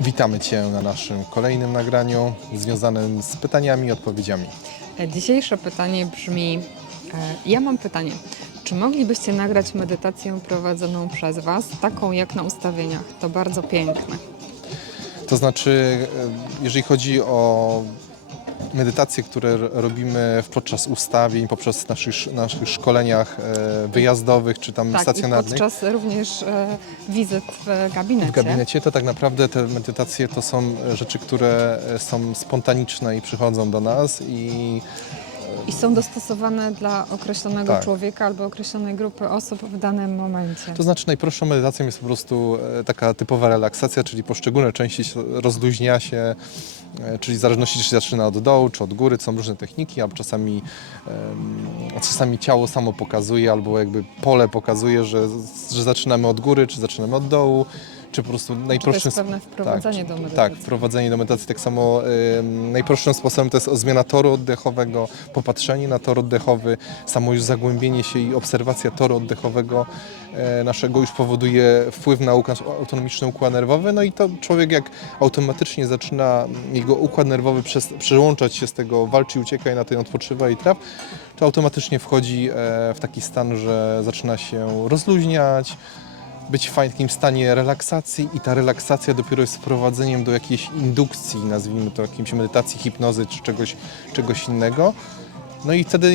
Witamy Cię na naszym kolejnym nagraniu związanym z pytaniami i odpowiedziami. Dzisiejsze pytanie brzmi: e, Ja mam pytanie. Czy moglibyście nagrać medytację prowadzoną przez Was, taką jak na ustawieniach? To bardzo piękne. To znaczy, e, jeżeli chodzi o medytacje, które robimy podczas ustawień, poprzez naszych, naszych szkoleniach e, wyjazdowych czy tam Tak, i stacjonarnych, podczas również e, wizyt w gabinecie. w gabinecie, to tak naprawdę te medytacje to są rzeczy, które e, są spontaniczne i przychodzą do nas i I są dostosowane dla określonego Tak. człowieka albo określonej grupy osób w danym momencie. To znaczy najprostszą medytacją jest po prostu e, taka typowa relaksacja, czyli poszczególne części rozluźnia się, e, czyli w zależności czy się zaczyna od dołu, czy od góry, są różne techniki, albo czasami, czasami ciało samo pokazuje, albo jakby pole pokazuje, że, że zaczynamy od góry, czy zaczynamy od dołu, czy po prostu Czy to najprostszym jest pewne wprowadzenie tak, do Tak, medytacji? wprowadzenie do medytacji. Tak samo em, najprostszym sposobem to jest zmiana toru oddechowego, popatrzenie na tor oddechowy, samo już zagłębienie się i obserwacja toru oddechowego e, naszego już powoduje wpływ na układ, autonomiczny układ nerwowy. No i to człowiek jak automatycznie zaczyna jego układ nerwowy przez, przełączać się z tego walczy, uciekaj na ten odpoczywa i traf, to automatycznie wchodzi e, w taki stan, że zaczyna się rozluźniać, być w takim stanie relaksacji i ta relaksacja dopiero jest wprowadzeniem do jakiejś indukcji, nazwijmy to jakimś medytacji, hipnozy czy czegoś, czegoś innego. No i wtedy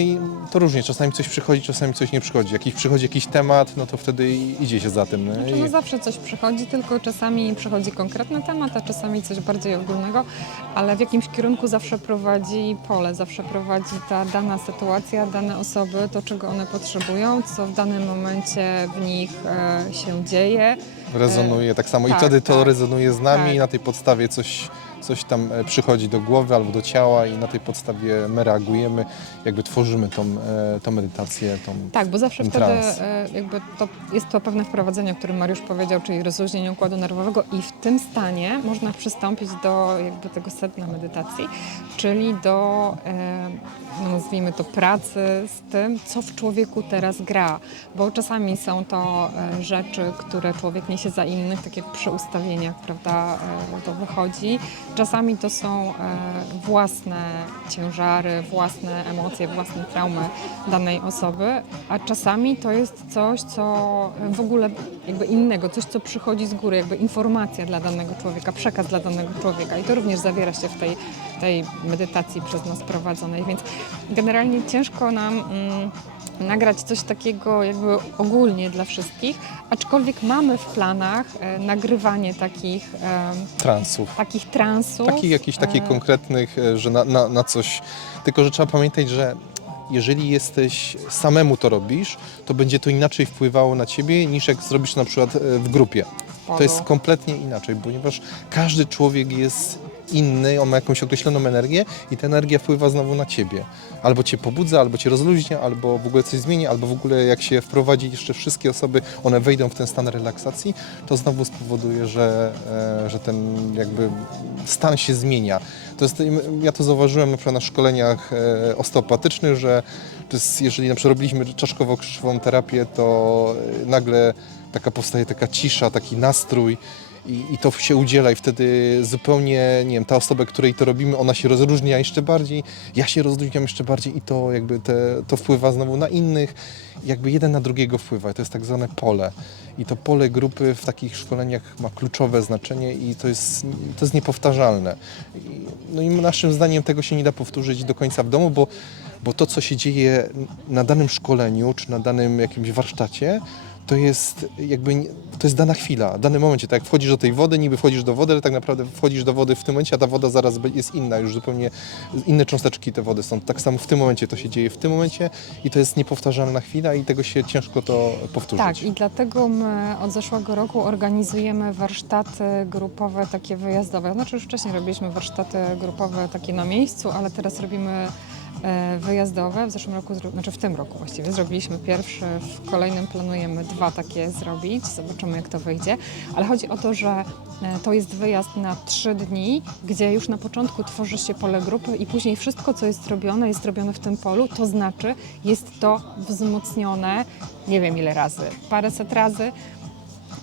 to różnie, czasami coś przychodzi, czasami coś nie przychodzi. Jak przychodzi jakiś temat, no to wtedy idzie się za tym. Znaczy, I- no zawsze coś przychodzi, tylko czasami przychodzi konkretny temat, a czasami coś bardziej ogólnego, ale w jakimś kierunku zawsze prowadzi pole, zawsze prowadzi ta dana sytuacja, dane osoby, to czego one potrzebują, co w danym momencie w nich e, się dzieje. Rezonuje tak samo i tak, wtedy to tak. rezonuje z nami Tak. i na tej podstawie coś, coś tam e, przychodzi do głowy albo do ciała i na tej podstawie my reagujemy, jakby tworzymy tą, e, tą medytację, tą, Tak, bo zawsze wtedy trans. e, jakby to jest to pewne wprowadzenie, o którym Mariusz powiedział, czyli rozluźnienie układu nerwowego i w tym stanie można przystąpić do jakby tego sedna medytacji, czyli do, e, no nazwijmy to, pracy z tym, co w człowieku teraz gra, bo czasami są to e, rzeczy, które człowiek niesie za innych, tak jak przy ustawieniach, prawda, e, to wychodzi. Czasami to są e, własne ciężary, własne emocje, własne traumy danej osoby, a czasami to jest coś, co w ogóle jakby innego, coś, co przychodzi z góry, jakby informacja dla danego człowieka, przekaz dla danego człowieka i to również zawiera się w tej, tej medytacji przez nas prowadzonej, więc generalnie ciężko nam mm, nagrać coś takiego jakby ogólnie dla wszystkich, aczkolwiek mamy w planach e, nagrywanie takich, transów. takich transów. Takich jakichś takich e, konkretnych, e, że na, na, na coś. Tylko, że trzeba pamiętać, że jeżeli jesteś samemu to robisz, to będzie to inaczej wpływało na ciebie niż jak zrobisz na przykład w grupie. To jest kompletnie inaczej, ponieważ każdy człowiek jest inny, on ma jakąś określoną energię i ta energia wpływa znowu na ciebie. Albo cię pobudza, albo cię rozluźnia, albo w ogóle coś zmieni, albo w ogóle jak się wprowadzi jeszcze wszystkie osoby, one wejdą w ten stan relaksacji, to znowu spowoduje, że, e, że ten jakby stan się zmienia. To jest, ja to zauważyłem na przykład na szkoleniach e, osteopatycznych, że jest, jeżeli na przykład robiliśmy czaszkowo-krzywą terapię, to e, nagle taka powstaje taka cisza, taki nastrój i, i to się udziela i wtedy zupełnie, nie wiem, ta osoba, której to robimy, ona się rozróżnia jeszcze bardziej, ja się rozluźniam jeszcze bardziej i to jakby te, to wpływa znowu na innych, jakby jeden na drugiego wpływa. To jest tak zwane pole. I to pole grupy w takich szkoleniach ma kluczowe znaczenie i to jest, to jest niepowtarzalne. I, no i naszym zdaniem tego się nie da powtórzyć do końca w domu, bo, bo to, co się dzieje na danym szkoleniu czy na danym jakimś warsztacie, to jest jakby, to jest dana chwila, dany momencie, tak jak wchodzisz do tej wody, niby wchodzisz do wody, ale tak naprawdę wchodzisz do wody w tym momencie, a ta woda zaraz jest inna, już zupełnie inne cząsteczki te wody są. Tak samo w tym momencie to się dzieje w tym momencie i to jest niepowtarzalna chwila i tego się ciężko to powtórzyć. Tak, i dlatego my od zeszłego roku organizujemy warsztaty grupowe, takie wyjazdowe. Znaczy już wcześniej robiliśmy warsztaty grupowe takie na miejscu, ale teraz robimy wyjazdowe. W zeszłym roku, znaczy w tym roku właściwie, zrobiliśmy pierwszy, w kolejnym planujemy dwa takie zrobić. Zobaczymy jak to wyjdzie. Ale chodzi o to, że e, to jest wyjazd na trzy dni, gdzie już na początku tworzy się pole grupy i później wszystko, co jest zrobione, jest zrobione w tym polu. To znaczy jest to wzmocnione nie wiem ile razy, paręset razy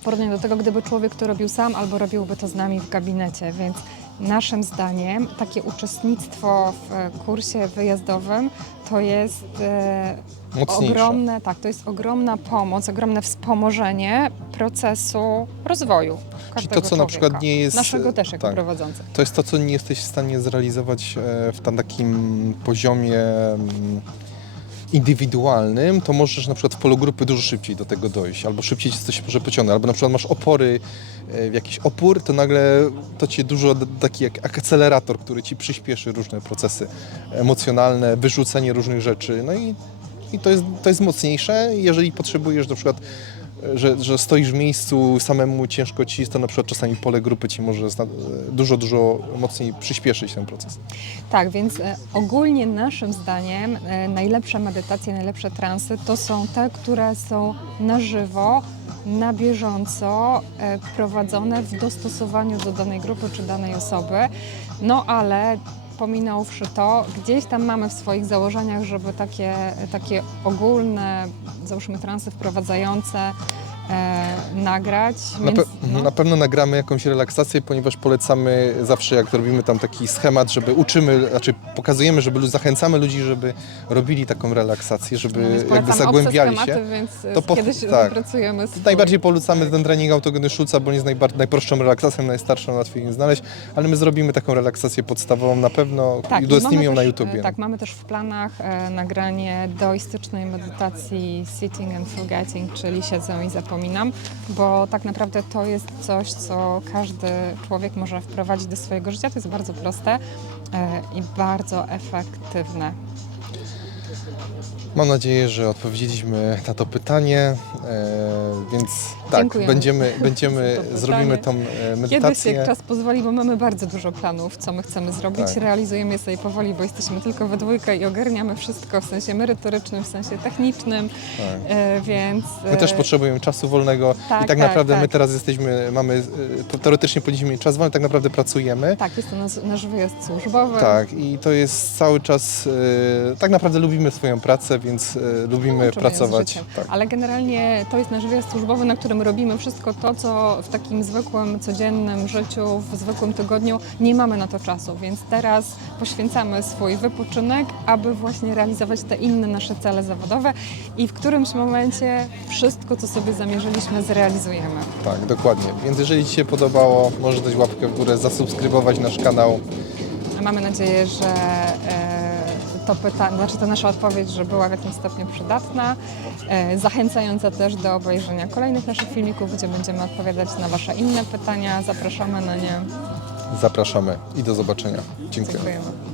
porównaniu do tego, gdyby człowiek to robił sam albo robiłby to z nami w gabinecie, więc naszym zdaniem takie uczestnictwo w e, kursie wyjazdowym to jest e, Mocniejsze. ogromne, tak, to jest ogromna pomoc, ogromne wspomożenie procesu rozwoju każdego to, co na przykład człowieka. nie jest- Naszego też jako tak. prowadzących. To jest to, co nie jesteś w stanie zrealizować e, w tam takim poziomie mm, indywidualnym, to możesz na przykład w polu grupy dużo szybciej do tego dojść, albo szybciej cię coś może pociągnąć, albo na przykład masz opory, e, jakiś opór, to nagle to cię dużo taki jak akcelerator, który ci przyspieszy różne procesy emocjonalne, wyrzucenie różnych rzeczy, no i, i to, jest, to jest mocniejsze, jeżeli potrzebujesz na przykład że, że stoisz w miejscu, samemu ciężko ci jest, to na przykład czasami pole grupy ci może dużo, dużo mocniej przyspieszyć ten proces. Tak, więc e, ogólnie naszym zdaniem e, najlepsze medytacje, najlepsze transy to są te, które są na żywo, na bieżąco e, prowadzone w dostosowaniu do danej grupy czy danej osoby. No ale pominąwszy to, gdzieś tam mamy w swoich założeniach, żeby takie, takie ogólne, załóżmy transy wprowadzające e, nagrać. Na, pe- no. na pewno nagramy jakąś relaksację, ponieważ polecamy zawsze, jak robimy tam taki schemat, żeby uczymy, znaczy pokazujemy, żeby zachęcamy ludzi, żeby robili taką relaksację, żeby Więc jakby zagłębiali obce się. schematy, więc e, To po- kiedyś tak. wypracujemy swój. Najbardziej polecamy ten trening autogeny Schulza, bo on jest najprostszą relaksacją, najstarszą, łatwiej ją znaleźć, ale my zrobimy taką relaksację podstawową na pewno Tak, i udostępnimy ją na też, YouTubie. e, Tak, mamy też w planach e, nagranie doistycznej medytacji Sitting and Forgetting, czyli siedzę i zapominam, bo tak naprawdę to jest coś, co każdy człowiek może wprowadzić do swojego życia. To jest bardzo proste e, i bardzo efektywne. Mam nadzieję, że odpowiedzieliśmy na to pytanie, e, więc tak, Dziękujemy będziemy, będziemy to zrobimy tą e, Kiedyś, jak czas pozwoli, bo mamy bardzo dużo planów, co my chcemy zrobić, Tak. realizujemy je sobie powoli, bo jesteśmy tylko we dwójkę i ogarniamy wszystko w sensie merytorycznym, w sensie technicznym, Tak. e, więc... My też e, potrzebujemy czasu wolnego tak, i tak, tak, naprawdę my tak. teraz jesteśmy, mamy, e, teoretycznie powinniśmy mieć czas wolny, tak naprawdę pracujemy. Tak, jest to nasz, nasz wyjazd służbowy. Tak, i to jest cały czas, e, tak naprawdę lubimy swoją pracę, więc e, lubimy Łączymy pracować. Tak. Ale generalnie to jest nasz wyjazd służbowy, na którym robimy wszystko to, co w takim zwykłym, codziennym życiu, w zwykłym tygodniu nie mamy na to czasu, więc teraz poświęcamy swój wypoczynek, aby właśnie realizować te inne nasze cele zawodowe i w którymś momencie wszystko, co sobie zamierzyliśmy, zrealizujemy. tak, dokładnie. Więc jeżeli Ci się podobało, możesz dać łapkę w górę, zasubskrybować nasz kanał. Mamy nadzieję, że e, to pytanie, znaczy ta nasza odpowiedź, że była w jakimś stopniu przydatna, e, zachęcająca też do obejrzenia kolejnych naszych filmików, gdzie będziemy odpowiadać na Wasze inne pytania. Zapraszamy na nie. Zapraszamy i do zobaczenia. Dziękuję. Dziękujemy.